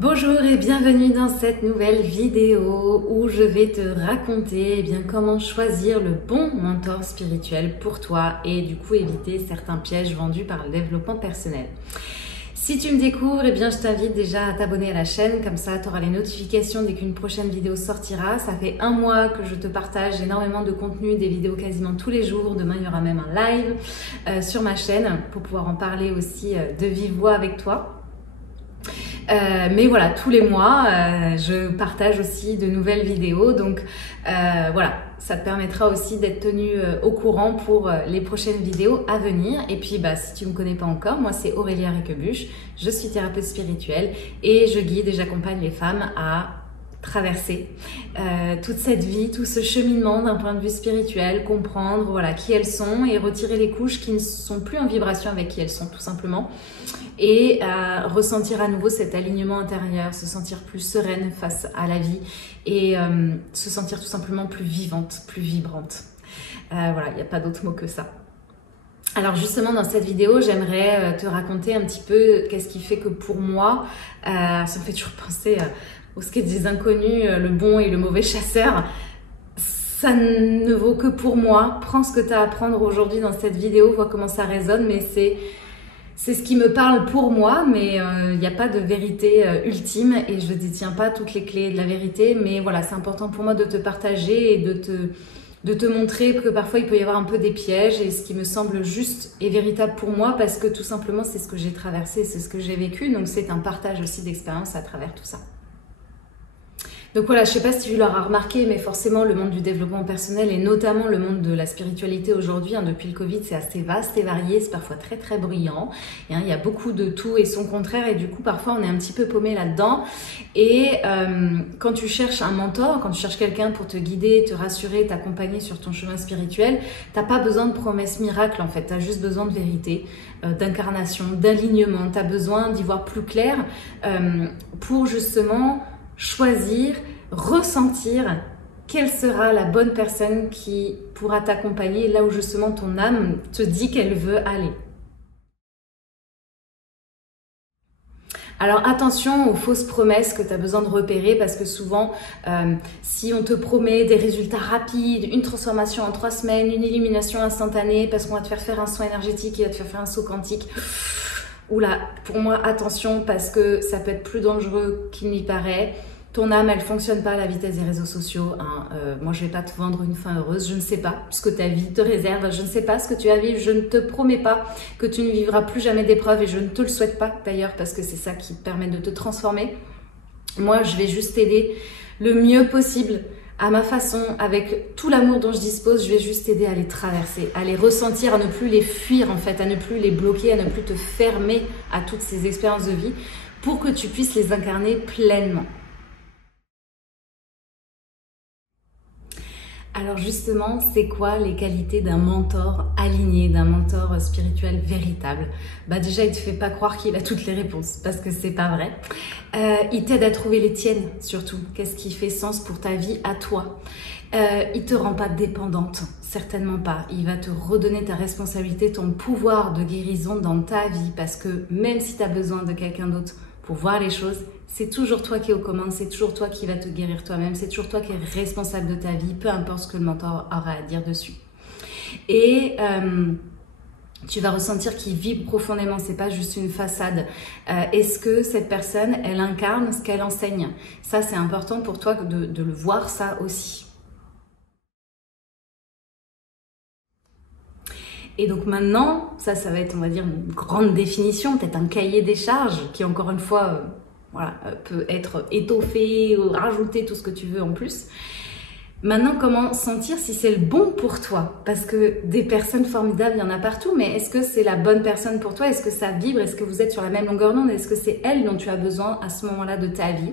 Bonjour et bienvenue dans cette nouvelle vidéo où je vais te raconter comment choisir le bon mentor spirituel pour toi et du coup éviter certains pièges vendus par le développement personnel. Si tu me découvres, je t'invite déjà à t'abonner à la chaîne, comme ça tu auras les notifications dès qu'une prochaine vidéo sortira. Ça fait un mois que je te partage énormément de contenu, des vidéos quasiment tous les jours. Demain il y aura même un live sur ma chaîne pour pouvoir en parler aussi de vive voix avec toi. Mais voilà, tous les mois, je partage aussi de nouvelles vidéos. Donc voilà, ça te permettra aussi d'être tenu au courant pour les prochaines vidéos à venir. Et puis, si tu ne me connais pas encore, moi c'est Aurélia Riquebuche. Je suis thérapeute spirituelle et je guide et j'accompagne les femmes à traverser toute cette vie, tout ce cheminement d'un point de vue spirituel, comprendre qui elles sont et retirer les couches qui ne sont plus en vibration avec qui elles sont tout simplement et ressentir à nouveau cet alignement intérieur, se sentir plus sereine face à la vie et se sentir tout simplement plus vivante, plus vibrante. Voilà, il n'y a pas d'autre mot que ça. Alors justement dans cette vidéo j'aimerais te raconter un petit peu qu'est-ce qui fait que pour moi, ça me fait toujours penser au sketch des inconnus, le bon et le mauvais chasseur. Ça ne vaut que pour moi. Prends ce que tu as à prendre aujourd'hui dans cette vidéo, vois comment ça résonne, mais c'est ce qui me parle pour moi, mais il n'y a pas de vérité ultime et je ne détiens pas toutes les clés de la vérité, mais voilà, c'est important pour moi de te partager et de te montrer que parfois il peut y avoir un peu des pièges et ce qui me semble juste et véritable pour moi parce que tout simplement c'est ce que j'ai traversé, c'est ce que j'ai vécu, donc c'est un partage aussi d'expérience à travers tout ça. Donc voilà, je ne sais pas si tu l'auras remarqué, mais forcément le monde du développement personnel et notamment le monde de la spiritualité aujourd'hui, depuis le Covid, c'est assez vaste et varié, c'est parfois très très bruyant. Il y a beaucoup de tout et son contraire et du coup parfois on est un petit peu paumé là-dedans. Et quand tu cherches un mentor, quand tu cherches quelqu'un pour te guider, te rassurer, t'accompagner sur ton chemin spirituel, t'as pas besoin de promesses miracles en fait, tu as juste besoin de vérité, d'incarnation, d'alignement, tu as besoin d'y voir plus clair pour justement choisir, ressentir quelle sera la bonne personne qui pourra t'accompagner là où justement ton âme te dit qu'elle veut aller. Alors attention aux fausses promesses que tu as besoin de repérer parce que souvent, si on te promet des résultats rapides, une transformation en 3 semaines, une illumination instantanée parce qu'on va te faire un saut énergétique et va te faire un saut quantique, oula, pour moi, attention parce que ça peut être plus dangereux qu'il n'y paraît. Ton âme, elle fonctionne pas à la vitesse des réseaux sociaux. Moi, je vais pas te vendre une fin heureuse. Je ne sais pas ce que ta vie te réserve. Je ne sais pas ce que tu vas vivre. Je ne te promets pas que tu ne vivras plus jamais d'épreuves et je ne te le souhaite pas d'ailleurs parce que c'est ça qui te permet de te transformer. Moi, je vais juste t'aider le mieux possible à ma façon, avec tout l'amour dont je dispose. Je vais juste t'aider à les traverser, à les ressentir, à ne plus les fuir en fait, à ne plus les bloquer, à ne plus te fermer à toutes ces expériences de vie pour que tu puisses les incarner pleinement. Alors justement, c'est quoi les qualités d'un mentor aligné, d'un mentor spirituel véritable? Déjà, il te fait pas croire qu'il a toutes les réponses, parce que c'est pas vrai. Il t'aide à trouver les tiennes, surtout. Qu'est-ce qui fait sens pour ta vie à toi? Il te rend pas dépendante, certainement pas. Il va te redonner ta responsabilité, ton pouvoir de guérison dans ta vie, parce que même si tu as besoin de quelqu'un d'autre pour voir les choses, c'est toujours toi qui es aux commandes, c'est toujours toi qui vas te guérir toi-même, c'est toujours toi qui es responsable de ta vie, peu importe ce que le mentor aura à dire dessus. Et tu vas ressentir qu'il vibre profondément, c'est pas juste une façade. Est-ce que cette personne, elle incarne ce qu'elle enseigne? Ça, c'est important pour toi de le voir ça aussi. Et donc maintenant, ça va être, on va dire, une grande définition, peut-être un cahier des charges qui, encore une fois, peut être étoffé ou rajouter tout ce que tu veux en plus. Maintenant, comment sentir si c'est le bon pour toi? Parce que des personnes formidables, il y en a partout, mais est-ce que c'est la bonne personne pour toi? Est-ce que ça vibre? Est-ce que vous êtes sur la même longueur d'onde? Est-ce que c'est elle dont tu as besoin à ce moment-là de ta vie?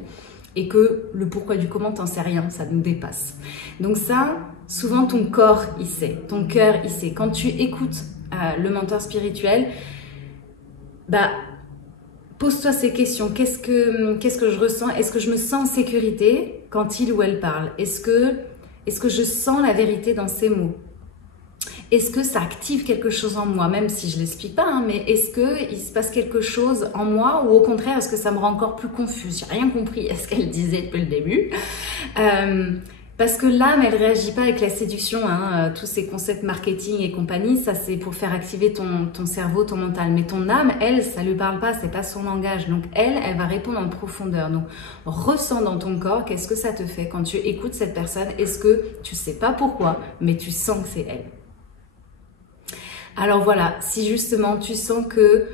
Et que le pourquoi du comment, t'en sais rien, ça nous dépasse. Donc ça, souvent ton corps, il sait, ton cœur, il sait. Quand tu écoutes le mentor spirituel, pose-toi ces questions. Qu'est-ce que je ressens? Est-ce que je me sens en sécurité quand il ou elle parle? Est-ce que je sens la vérité dans ces mots? est-ce que ça active quelque chose en moi, même si je l'explique pas, hein, mais est-ce qu'il se passe quelque chose en moi ou au contraire, est-ce que ça me rend encore plus confuse? J'ai rien compris à ce qu'elle disait depuis le début. Parce que l'âme, elle réagit pas avec la séduction, hein, tous ces concepts marketing et compagnie, ça c'est pour faire activer ton cerveau, ton mental. Mais ton âme, elle, ça lui parle pas, c'est pas son langage. Donc elle va répondre en profondeur. Donc ressens dans ton corps, qu'est-ce que ça te fait quand tu écoutes cette personne? Est-ce que tu sais pas pourquoi, mais tu sens que c'est elle? Alors voilà, si justement tu sens que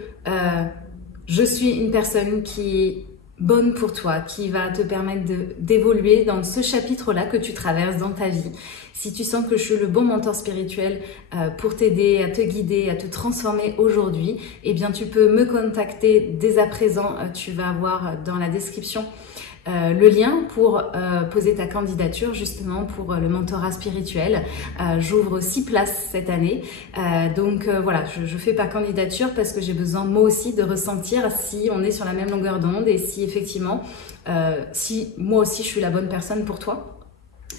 je suis une personne qui est bonne pour toi, qui va te permettre d'évoluer dans ce chapitre-là que tu traverses dans ta vie. Si tu sens que je suis le bon mentor spirituel pour t'aider, à te guider, à te transformer aujourd'hui, eh bien tu peux me contacter dès à présent. Tu vas avoir dans la description le lien pour poser ta candidature justement pour le mentorat spirituel. J'ouvre 6 places cette année. Donc voilà, je fais pas candidature parce que j'ai besoin moi aussi de ressentir si on est sur la même longueur d'onde et si effectivement, si moi aussi je suis la bonne personne pour toi.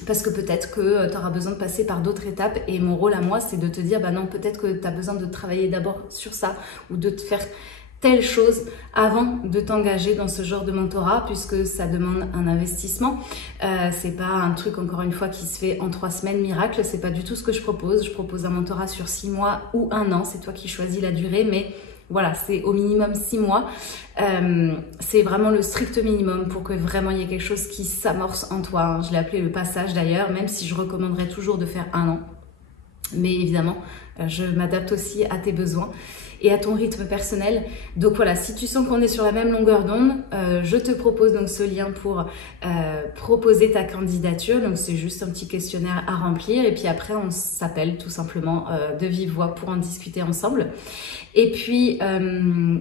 Parce que peut-être que tu auras besoin de passer par d'autres étapes et mon rôle à moi c'est de te dire bah non, peut-être que tu as besoin de travailler d'abord sur ça ou de te faire telle chose avant de t'engager dans ce genre de mentorat puisque ça demande un investissement. C'est pas un truc encore une fois qui se fait en 3 semaines miracle, c'est pas du tout ce que je propose. Je propose un mentorat sur 6 mois ou 1 an, c'est toi qui choisis la durée, mais voilà, c'est au minimum 6 mois. C'est vraiment le strict minimum pour que vraiment il y ait quelque chose qui s'amorce en toi, hein. Je l'ai appelé le passage d'ailleurs, même si je recommanderais toujours de faire 1 an. Mais évidemment, je m'adapte aussi à tes besoins et à ton rythme personnel. Donc voilà, si tu sens qu'on est sur la même longueur d'onde, je te propose donc ce lien pour proposer ta candidature. Donc c'est juste un petit questionnaire à remplir et puis après on s'appelle tout simplement de vive voix pour en discuter ensemble. Et puis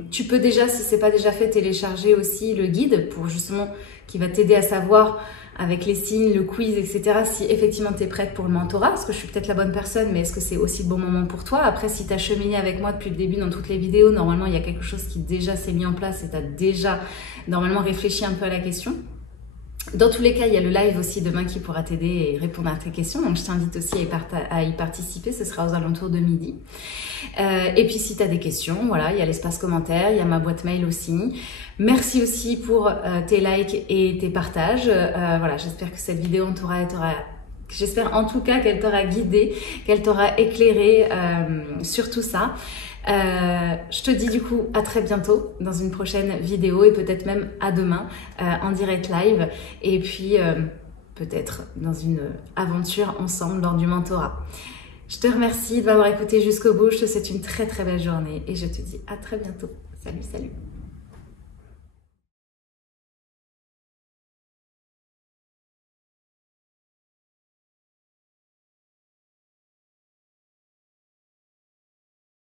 tu peux déjà, si c'est pas déjà fait, télécharger aussi le guide pour justement qui va t'aider à savoir avec les signes, le quiz, etc. si effectivement tu es prête pour le mentorat, parce que je suis peut-être la bonne personne, mais est-ce que c'est aussi le bon moment pour toi? Après, si tu as cheminé avec moi depuis le début dans toutes les vidéos, normalement il y a quelque chose qui déjà s'est mis en place et tu as déjà normalement réfléchi un peu à la question. Dans tous les cas, il y a le live aussi demain qui pourra t'aider et répondre à tes questions. Donc, je t'invite aussi à y participer. Ce sera aux alentours de midi. Et puis, si tu as des questions, voilà, il y a l'espace commentaire, il y a ma boîte mail aussi. Merci aussi pour tes likes et tes partages. Voilà, j'espère que cette vidéo j'espère en tout cas qu'elle t'aura guidé, qu'elle t'aura éclairé sur tout ça. Je te dis du coup à très bientôt dans une prochaine vidéo et peut-être même à demain en direct live et puis peut-être dans une aventure ensemble lors du mentorat. Je te remercie de m'avoir écouté jusqu'au bout, je te souhaite une très très belle journée et je te dis à très bientôt. Salut, salut!